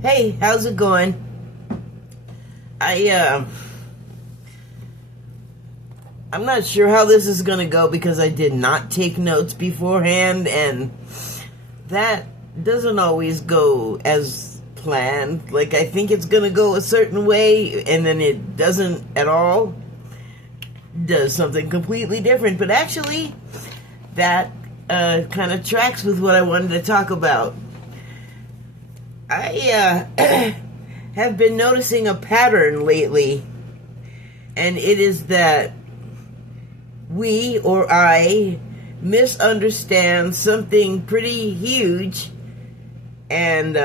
Hey, how's it going? I I'm not sure how this is gonna go because I did not take notes beforehand, and that doesn't always go as planned. Like, I think it's gonna go a certain way, and then it doesn't at all. Does something completely different. But actually, that kind of tracks with what I wanted to talk about. I have been noticing a pattern lately, and it is that we, or I, misunderstand something pretty huge, and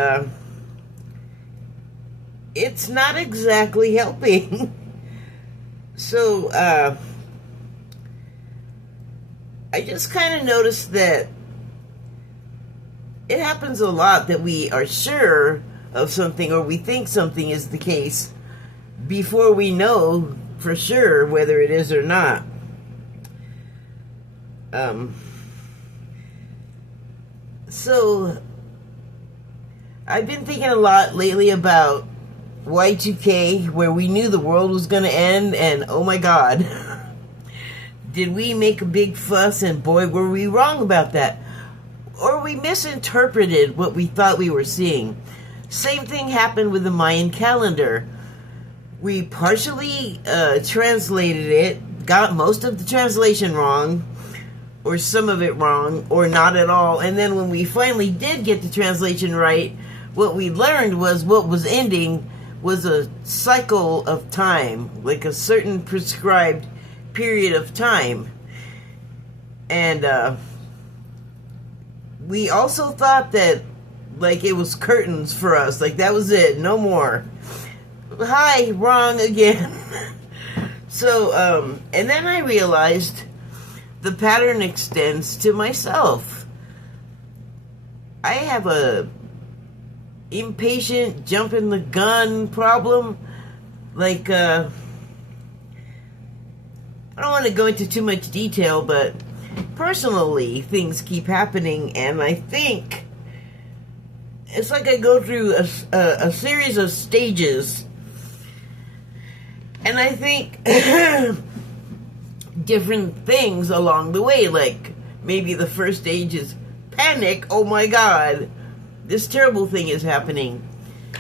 it's not exactly helping. So, I just kind of noticed that it happens a lot that we are sure of something, or we think something is the case, before we know for sure whether it is or not. So, I've been thinking a lot lately about Y2K, where we knew the world was going to end, and oh my god, did we make a big fuss, and boy, were we wrong about that. Or we misinterpreted what we thought we were seeing. Same thing happened with the Mayan calendar. We partially translated it, got most of the translation wrong, or some of it wrong, or not at all, and then when we finally did get the translation right, what we learned was what was ending was a cycle of time, like a certain prescribed period of time. And we also thought that, like, it was curtains for us, like that was it, no more. Hi, wrong again. So, and then I realized the pattern extends to myself. I have a impatient, jumping the gun problem. Like, I don't want to go into too much detail, but personally, things keep happening, and I think it's like I go through a series of stages, and I think different things along the way. Like, maybe the first stage is panic, oh my god, this terrible thing is happening.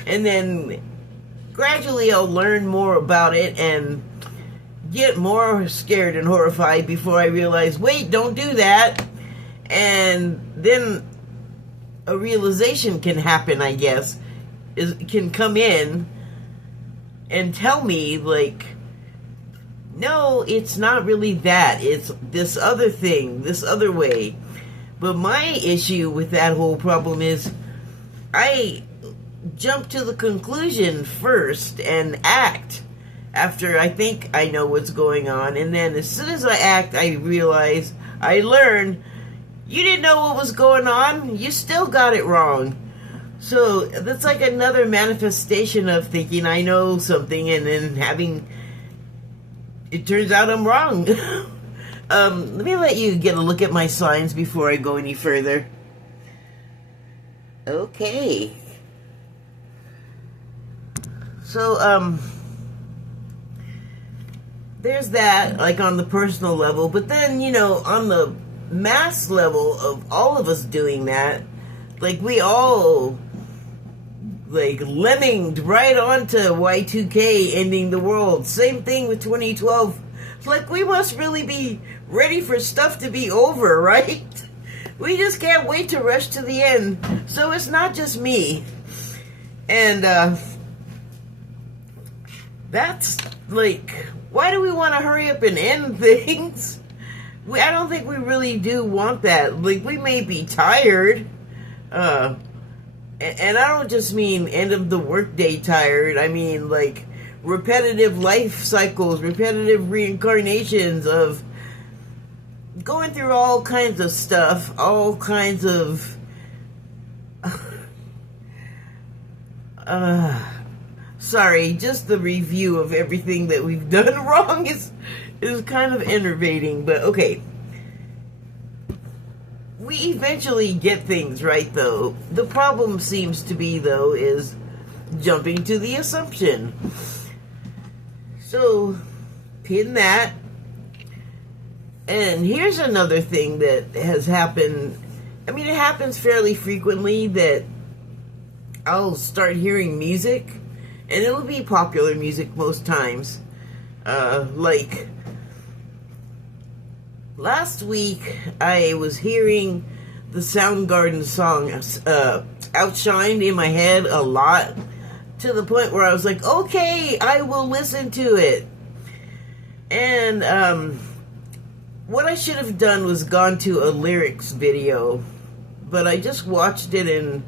And then gradually I'll learn more about it and get more scared and horrified before I realize, wait, don't do that. And then a realization can happen, I guess. It can come in and tell me, like, no, it's not really that. It's this other thing, this other way. But my issue with that whole problem is I jump to the conclusion first and act after I think I know what's going on. And then as soon as I act, I realize, I learn, you didn't know what was going on. You still got it wrong. So that's like another manifestation of thinking I know something and then having, it turns out I'm wrong. Let me let you get a look at my signs before I go any further. Okay. So, there's that, like, on the personal level. But then, you know, on the mass level of all of us doing that, like, we all, like, lemminged right onto Y2K ending the world. Same thing with 2012. Like, we must really be ready for stuff to be over, right? We just can't wait to rush to the end. So it's not just me. And, that's, like, why do we want to hurry up and end things? I don't think we really do want that. Like, we may be tired, and I don't just mean end of the workday tired. I mean, like, repetitive life cycles, repetitive reincarnations of going through all kinds of stuff, all kinds of sorry, just the review of everything that we've done wrong is kind of enervating, but okay. We eventually get things right, though. The problem seems to be, though, is jumping to the assumption. So, pin that. And here's another thing that has happened. I mean, it happens fairly frequently that I'll start hearing music, and it'll be popular music most times. Like, last week, I was hearing the Soundgarden song Outshined in my head a lot, to the point where I was like, okay, I will listen to it. And what I should have done was gone to a lyrics video, but I just watched it and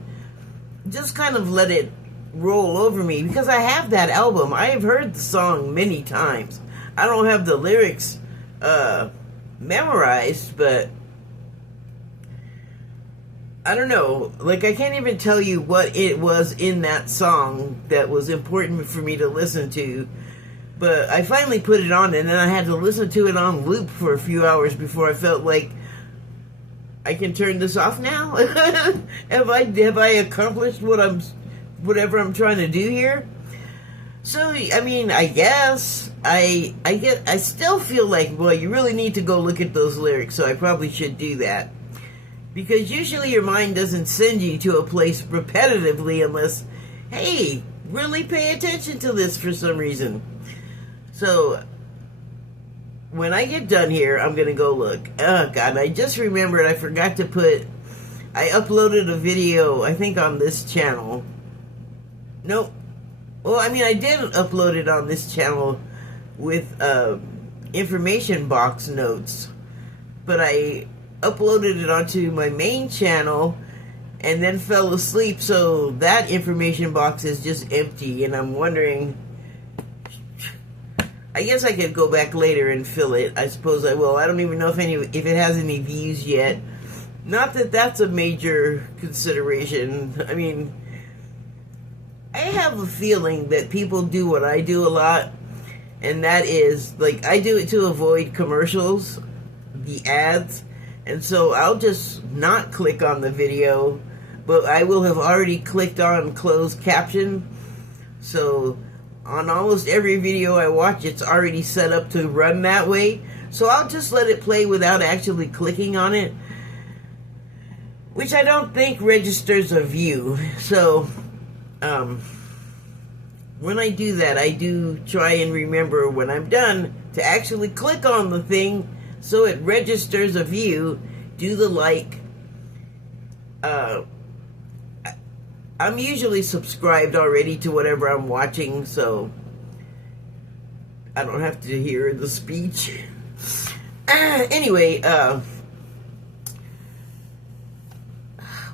just kind of let it roll over me, because I have that album. I have heard the song many times. I don't have the lyrics memorized, but I don't know, like, I can't even tell you what it was in that song that was important for me to listen to, but I finally put it on, and then I had to listen to it on loop for a few hours before I felt like, I can turn this off now? Have I accomplished whatever I'm trying to do here? So, I mean, I guess, I still feel like, well, you really need to go look at those lyrics, so I probably should do that. Because usually your mind doesn't send you to a place repetitively unless, hey, really pay attention to this for some reason. So, when I get done here, I'm going to go look. Oh, God, I just remembered I forgot to I uploaded a video, I think, on this channel. Nope. Well, I mean, I did upload it on this channel with information box notes. But I uploaded it onto my main channel and then fell asleep, so that information box is just empty, and I'm wondering, I guess I could go back later and fill it. I suppose I will. I don't even know if it has any views yet. Not that that's a major consideration. I mean, I have a feeling that people do what I do a lot, and that is, like, I do it to avoid commercials, the ads. And so I'll just not click on the video, but I will have already clicked on closed caption. So on almost every video I watch, it's already set up to run that way. So I'll just let it play without actually clicking on it, which I don't think registers a view. So when I do that, I do try and remember when I'm done to actually click on the thing so it registers a view. Do the like. I'm usually subscribed already to whatever I'm watching, so I don't have to hear the speech. Anyway,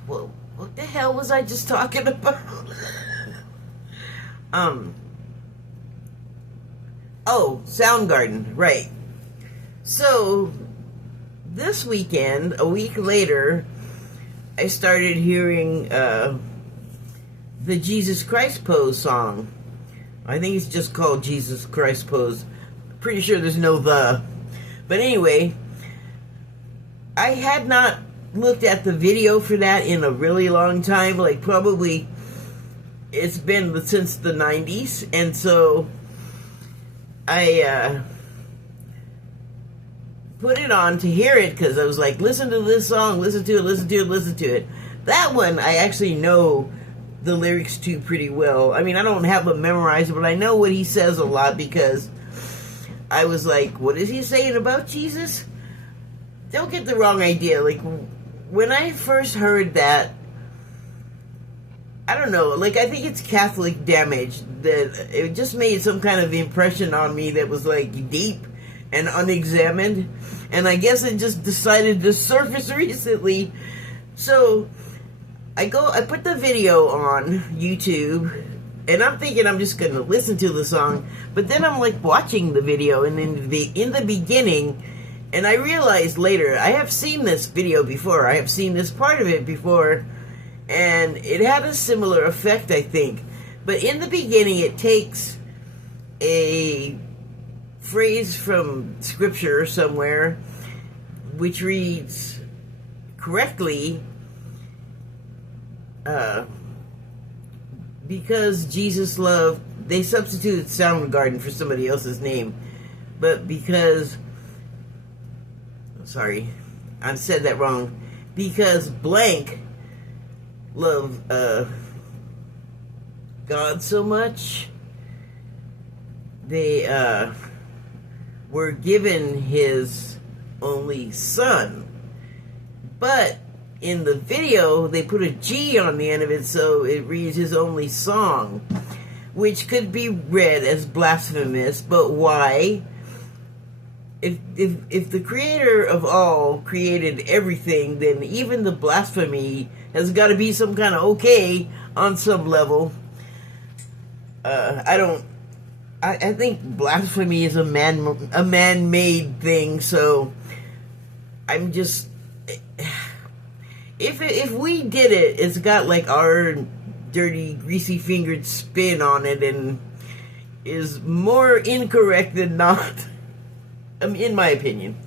well, what the hell was I just talking about? Oh, Soundgarden, right. So, this weekend, a week later, I started hearing the Jesus Christ Pose song. I think it's just called Jesus Christ Pose. Pretty sure there's no the. But anyway, I had not looked at the video for that in a really long time. Like, probably, it's been since the 90s. And so, I put it on to hear it, because I was like, listen to this song, listen to it, listen to it, listen to it. That one, I actually know the lyrics to pretty well. I mean, I don't have them memorized, but I know what he says a lot, because I was like, what is he saying about Jesus? Don't get the wrong idea. Like, when I first heard that, I don't know, like, I think it's Catholic damage, that it just made some kind of impression on me that was, like, deep and unexamined, and I guess it just decided to surface recently. So I put the video on YouTube, and I'm thinking I'm just gonna listen to the song, but then I'm like watching the video, and in the beginning, and I realized later, I have seen this video before, I have seen this part of it before, and it had a similar effect, I think. But in the beginning, it takes a phrase from scripture somewhere, which reads because Jesus loved, they substituted Soundgarden for somebody else's name, but because, sorry, I said that wrong, because blank loved God so much, they were given his only son. But in the video, they put a G on the end of it, so it reads his only song, which could be read as blasphemous, but why? If the creator of all created everything, then even the blasphemy has got to be some kind of okay on some level. I think blasphemy is a man-made thing, so I'm just, if we did it, it's got like our dirty, greasy-fingered spin on it, and is more incorrect than not, in my opinion.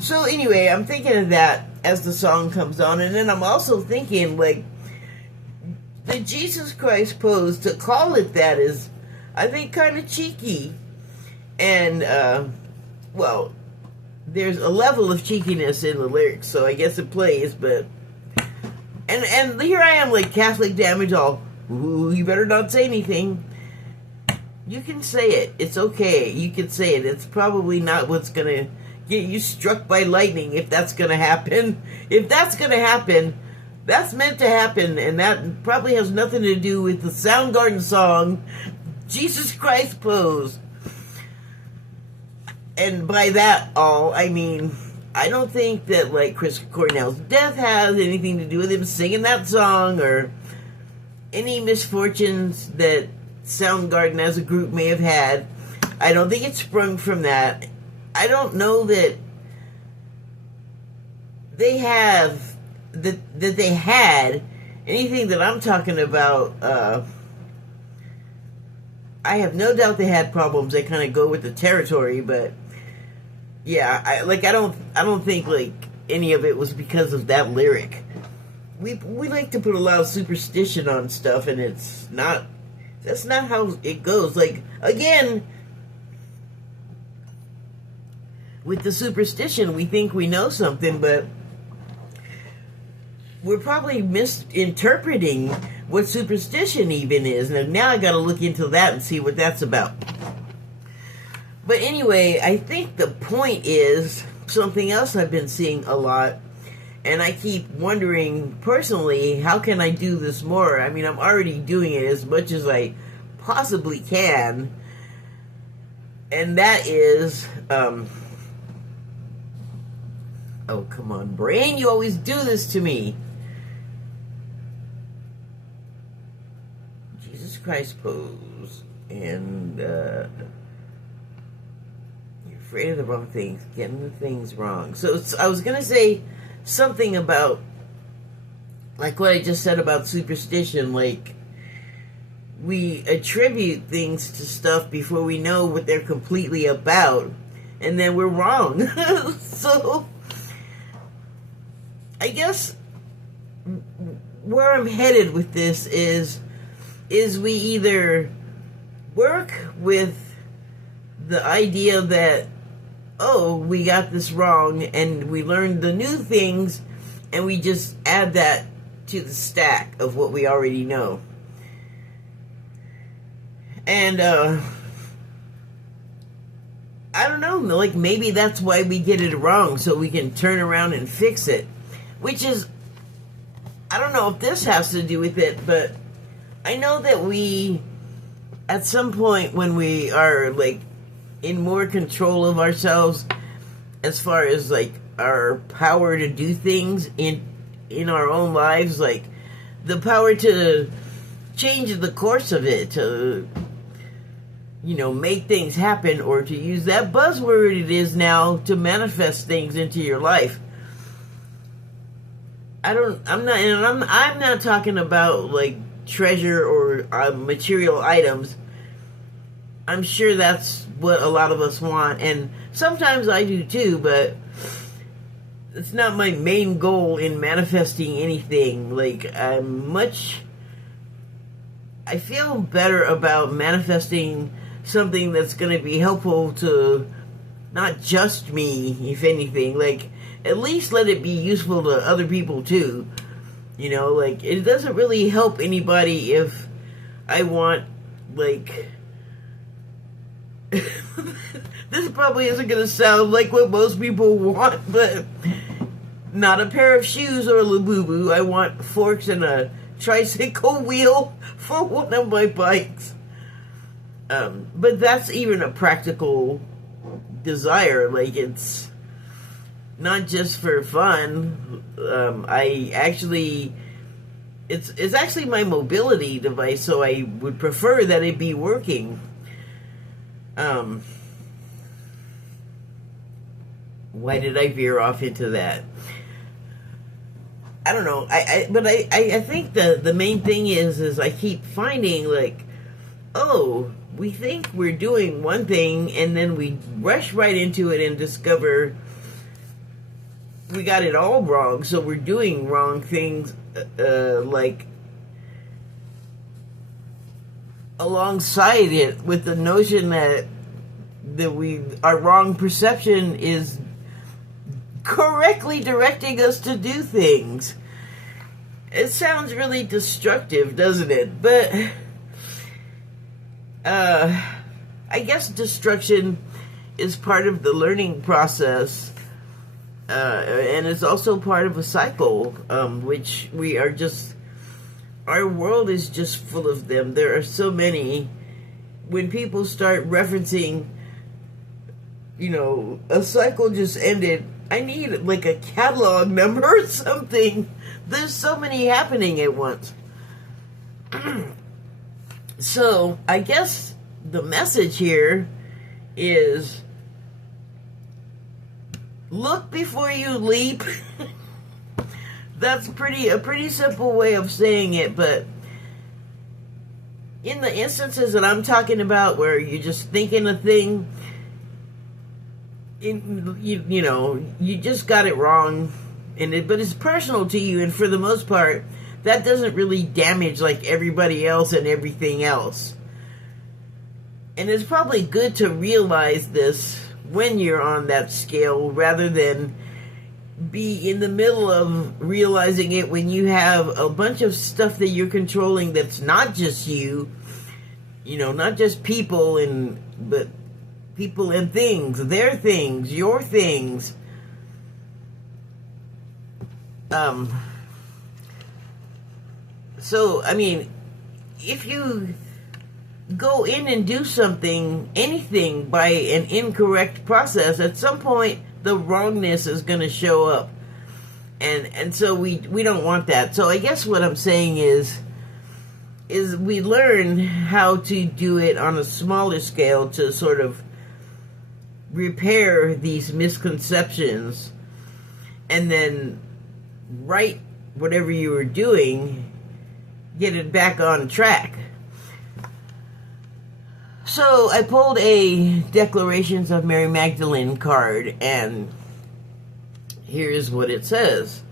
So anyway, I'm thinking of that as the song comes on, and then I'm also thinking, like, the Jesus Christ pose, to call it that is, I think, kind of cheeky. And, well, there's a level of cheekiness in the lyrics, so I guess it plays, but... And here I am, like, Catholic damage, all, ooh, you better not say anything. You can say it. It's okay. You can say it. It's probably not what's gonna get you struck by lightning, if that's gonna happen. If that's gonna happen, that's meant to happen, and that probably has nothing to do with the Soundgarden song, Jesus Christ Pose. And by that all, I mean, I don't think that, like, Chris Cornell's death has anything to do with him singing that song, or any misfortunes that Soundgarden as a group may have had. I don't think it sprung from that. I don't know that they have, that they had anything that I'm talking about. I have no doubt they had problems that kind of go with the territory, but yeah, I don't think, like, any of it was because of that lyric. We like to put a lot of superstition on stuff, and that's not how it goes. Like, again, with the superstition, we think we know something, but we're probably misinterpreting what superstition even is. Now I gotta look into that and see what that's about. But anyway, I think the point is something else I've been seeing a lot, and I keep wondering, personally, how can I do this more? I mean, I'm already doing it as much as I possibly can, and that is, oh, come on, brain, you always do this to me. Jesus Christ pose, and, you're afraid of the wrong things, getting the things wrong. So I was going to say something about, like what I just said about superstition, like, we attribute things to stuff before we know what they're completely about, and then we're wrong. So, I guess where I'm headed with this is we either work with the idea that, oh, we got this wrong, and we learned the new things, and we just add that to the stack of what we already know. And, I don't know, like, maybe that's why we get it wrong, so we can turn around and fix it. Which is, I don't know if this has to do with it, but I know that we, at some point when we are, like, in more control of ourselves, as far as, like, our power to do things in our own lives, like, the power to change the course of it, to, you know, make things happen, or to use that buzzword it is now to manifest things into your life. I'm not talking about, like, treasure or material items. I'm sure that's what a lot of us want, and sometimes I do too, but it's not my main goal in manifesting anything. Like, I'm much I feel better about manifesting something that's going to be helpful to not just me, if anything. Like, at least let it be useful to other people too. You know, like, it doesn't really help anybody if I want, like, this probably isn't going to sound like what most people want, but not a pair of shoes or a Labubu. I want forks and a tricycle wheel for one of my bikes. But that's even a practical desire. Like, it's not just for fun. It's actually my mobility device, so I would prefer that it be working. Why did I veer off into that? I don't know. I think the main thing is I keep finding, like, oh, we think we're doing one thing, and then we rush right into it and discover we got it all wrong. So we're doing wrong things, like, alongside it, with the notion that our wrong perception is correctly directing us to do things. It sounds really destructive, doesn't it? But I guess destruction is part of the learning process, and it's also part of a cycle, which we are just, our world is just full of them. There are so many. When people start referencing, you know, a cycle just ended, I need like a catalog number or something. There's so many happening at once. So I guess the message here is look before you leap. That's a pretty simple way of saying it, but in the instances that I'm talking about where you're just thinking a thing, you know, you just got it wrong, but it's personal to you, and for the most part, that doesn't really damage like everybody else and everything else. And it's probably good to realize this when you're on that scale, rather than be in the middle of realizing it when you have a bunch of stuff that you're controlling that's not just you, you know, not just people, but people and things, their things, your things. So, I mean, if you go in and do something, anything, by an incorrect process, at some point the wrongness is going to show up, and so we don't want that. So I guess what I'm saying is we learn how to do it on a smaller scale to sort of repair these misconceptions, and then right whatever you were doing, get it back on track. So I pulled a Declarations of Mary Magdalene card, and here's what it says.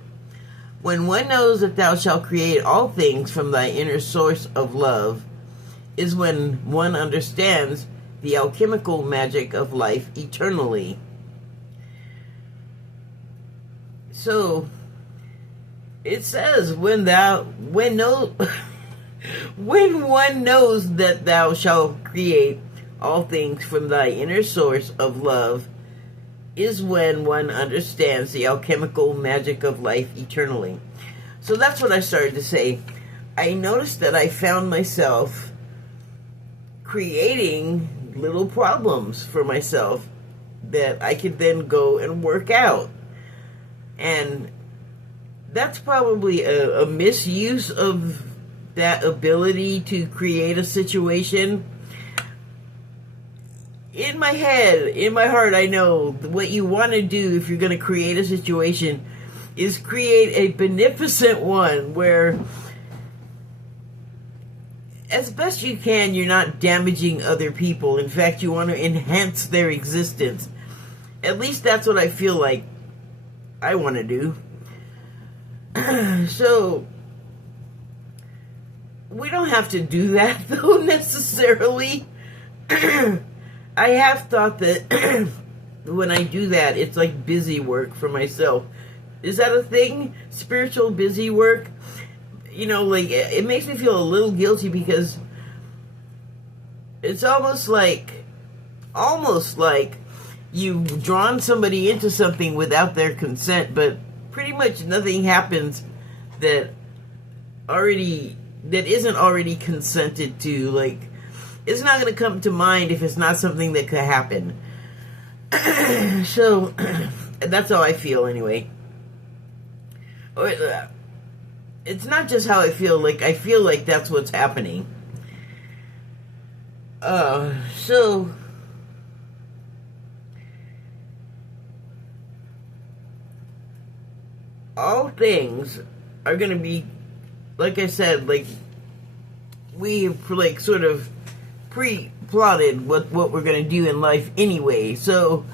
When one knows that thou shalt create all things from thy inner source of love, is when one understands the alchemical magic of life eternally. So it says, when one knows that thou shalt create all things from thy inner source of love, is when one understands the alchemical magic of life eternally. So that's what I started to say. I noticed that I found myself creating little problems for myself that I could then go and work out. And that's probably a misuse of that ability to create a situation. In my head, in my heart, I know what you want to do if you're going to create a situation is create a beneficent one where, as best you can, you're not damaging other people. In fact, you want to enhance their existence. At least that's what I feel like I want to do. So we don't have to do that, though, necessarily. I have thought that when I do that, it's like busy work for myself. Is that a thing? Spiritual busy work? You know, like, it makes me feel a little guilty because it's almost like you've drawn somebody into something without their consent, but pretty much nothing happens that isn't already consented to. Like, it's not going to come to mind if it's not something that could happen. So that's how I feel anyway. It's not just how I feel like that's what's happening. So all things are going to be, like I said, like we've like sort of pre-plotted what we're going to do in life anyway. So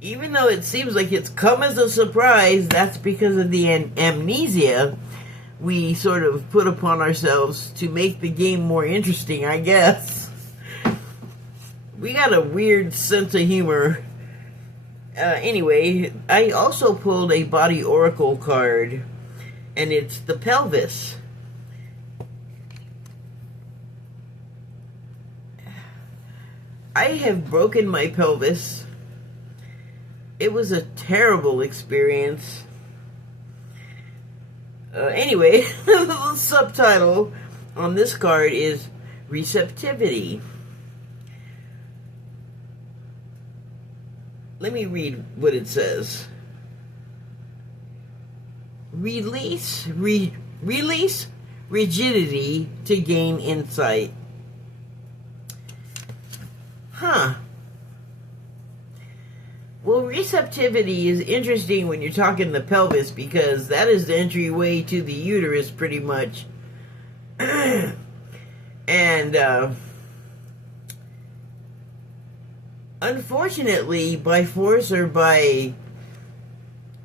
even though it seems like it's come as a surprise, that's because of the amnesia we sort of put upon ourselves to make the game more interesting, I guess. We got a weird sense of humor. Anyway, I also pulled a body oracle card, and it's the pelvis. I have broken my pelvis. It was a terrible experience. Anyway, the subtitle on this card is receptivity. Let me read what it says. Release rigidity to gain insight. Huh. Well, receptivity is interesting when you're talking the pelvis because that is the entryway to the uterus pretty much. And unfortunately, by force or by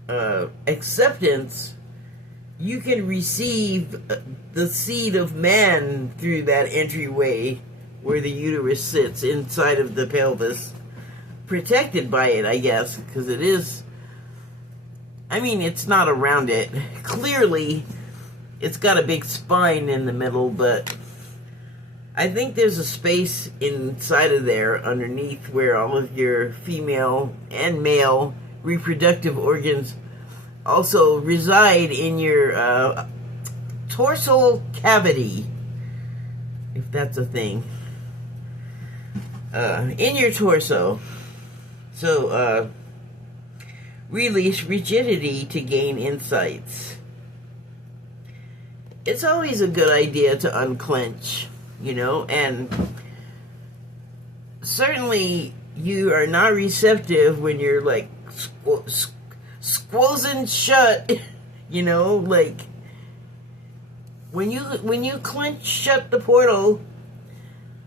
acceptance, you can receive the seed of man through that entryway where the uterus sits inside of the pelvis. Protected by it, I guess, because it is, I mean, it's not around it. Clearly, it's got a big spine in the middle, but I think there's a space inside of there underneath where all of your female and male reproductive organs also reside in your torsal cavity, if that's a thing, in your torso. So, release rigidity to gain insights. It's always a good idea to unclench, you know, and certainly you are not receptive when you're like squozen shut, you know, like when you clench shut the portal,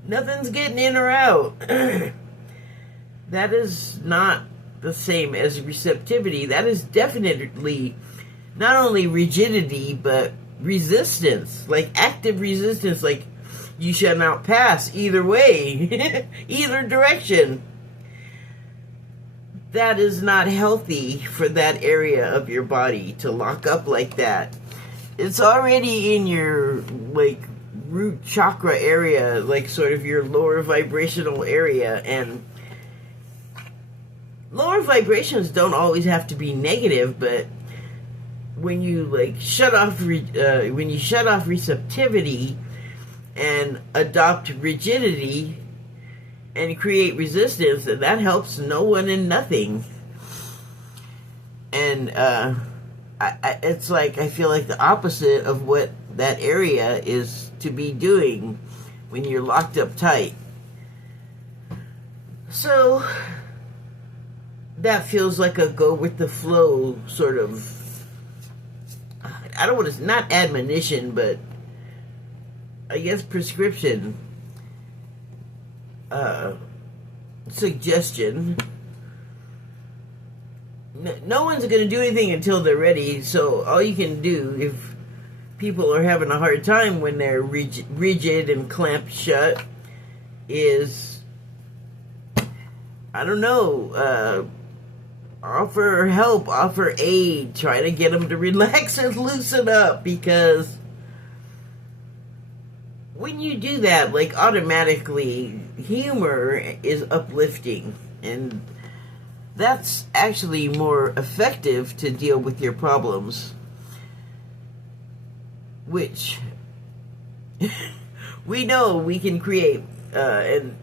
nothing's getting in or out. That is not the same as receptivity. That is definitely not only rigidity, but resistance, like active resistance, like you shall not pass either way, either direction. That is not healthy for that area of your body to lock up like that. It's already in your, like, root chakra area, like sort of your lower vibrational area, and lower vibrations don't always have to be negative, but when you like shut off receptivity and adopt rigidity and create resistance, and that helps no one and nothing. And it's like I feel like the opposite of what that area is to be doing when you're locked up tight. So that feels like a go with the flow sort of, I don't want to, not admonition, but I guess prescription, suggestion. No one's going to do anything until they're ready, so all you can do, if people are having a hard time when they're rigid and clamped shut is, I don't know, offer help, offer aid, try to get them to relax and loosen up, because when you do that, like, automatically humor is uplifting, and that's actually more effective to deal with your problems, which we know we can create, and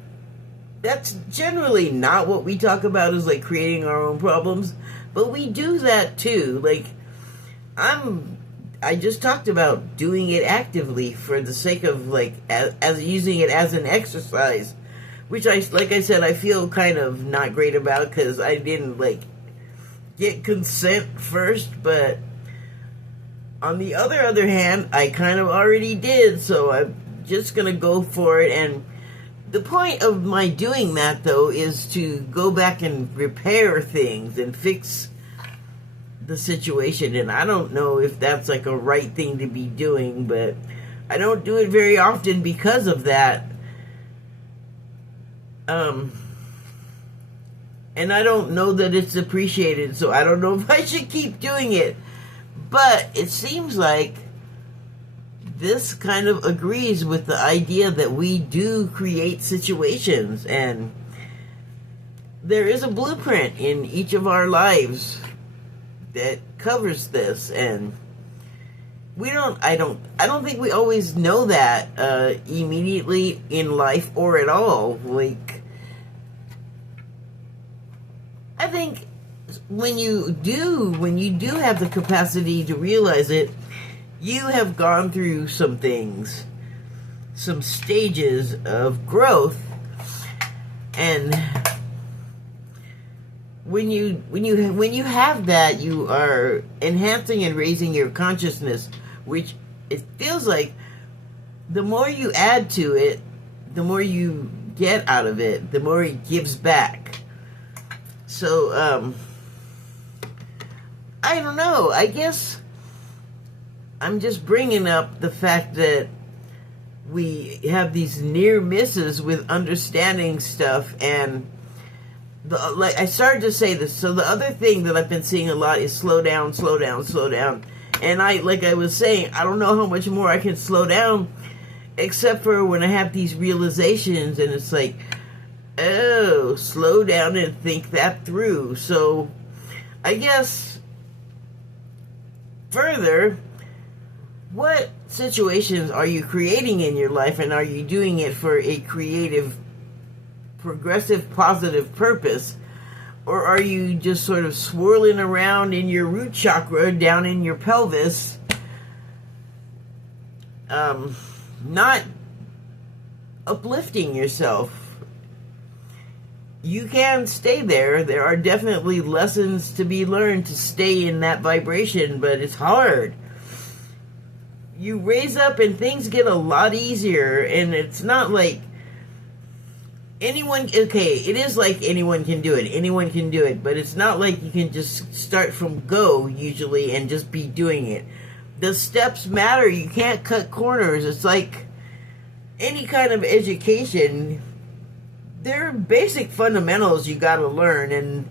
that's generally not what we talk about, is like creating our own problems, but we do that too. Like, I just talked about doing it actively for the sake of, like, as using it as an exercise, which like I said, I feel kind of not great about, because I didn't, like, get consent first, but on the other hand, I kind of already did, so I'm just gonna go for it. And the point of my doing that, though, is to go back and repair things and fix the situation. And I don't know if that's like a right thing to be doing, but I don't do it very often because of that. And I don't know that it's appreciated, so I don't know if I should keep doing it. But it seems like this kind of agrees with the idea that we do create situations, and there is a blueprint in each of our lives that covers this, and I don't think we always know that immediately in life or at all. Like, I think when you do have the capacity to realize it, you have gone through some things, some stages of growth, and when you have that, you are enhancing and raising your consciousness, which it feels like the more you add to it, the more you get out of it, the more it gives back. So I don't know, I guess I'm just bringing up the fact that we have these near misses with understanding stuff, and like I started to say this. So the other thing that I've been seeing a lot is slow down, slow down, slow down. And like I was saying, I don't know how much more I can slow down, except for when I have these realizations, and it's like, oh, slow down and think that through. So I guess further, what situations are you creating in your life, and are you doing it for a creative, progressive, positive purpose? Or are you just sort of swirling around in your root chakra down in your pelvis, not uplifting yourself? You can stay there. There are definitely lessons to be learned to stay in that vibration, but it's hard. You raise up and things get a lot easier, and it's not like anyone, okay, it is like anyone can do it, but it's not like you can just start from go, usually, and just be doing it. The steps matter. You can't cut corners. It's like any kind of education. There are basic fundamentals you gotta learn, and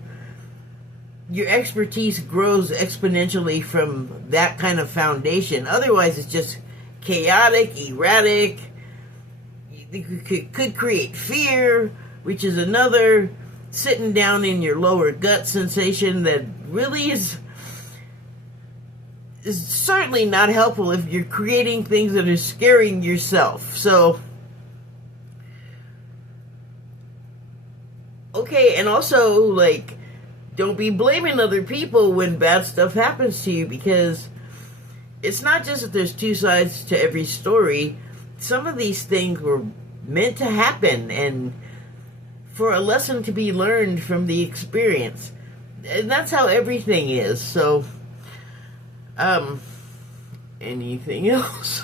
your expertise grows exponentially from that kind of foundation. Otherwise, it's just chaotic, erratic. You could create fear, which is another sitting down in your lower gut sensation that really is certainly not helpful if you're creating things that are scaring yourself. So, okay, and also, like, don't be blaming other people when bad stuff happens to you, because it's not just that there's two sides to every story. Some of these things were meant to happen, and for a lesson to be learned from the experience. And that's how everything is. So, anything else?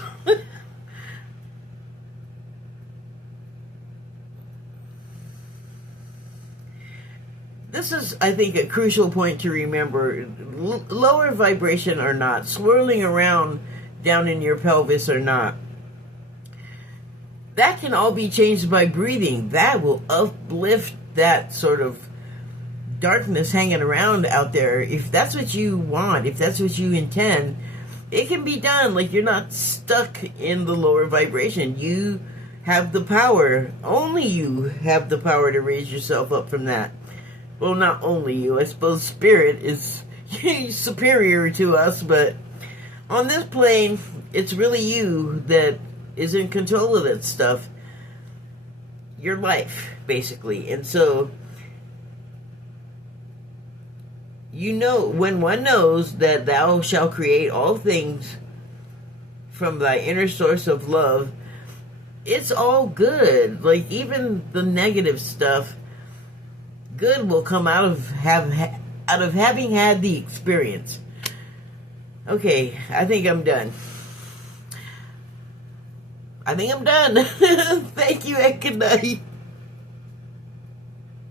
This is, I think, a crucial point to remember. Lower vibration or not, swirling around down in your pelvis or not. That can all be changed by breathing. That will uplift that sort of darkness hanging around out there. If that's what you want, if that's what you intend, it can be done. Like, you're not stuck in the lower vibration. You have the power. Only you have the power to raise yourself up from that. Well, not only you. I suppose spirit is superior to us, but on this plane, it's really you that is in control of that stuff. Your life, basically. And so, you know, when one knows that thou shalt create all things from thy inner source of love, it's all good. Like, even the negative stuff, good will come out of having had the experience. Okay, I think I'm done. Thank you and good night.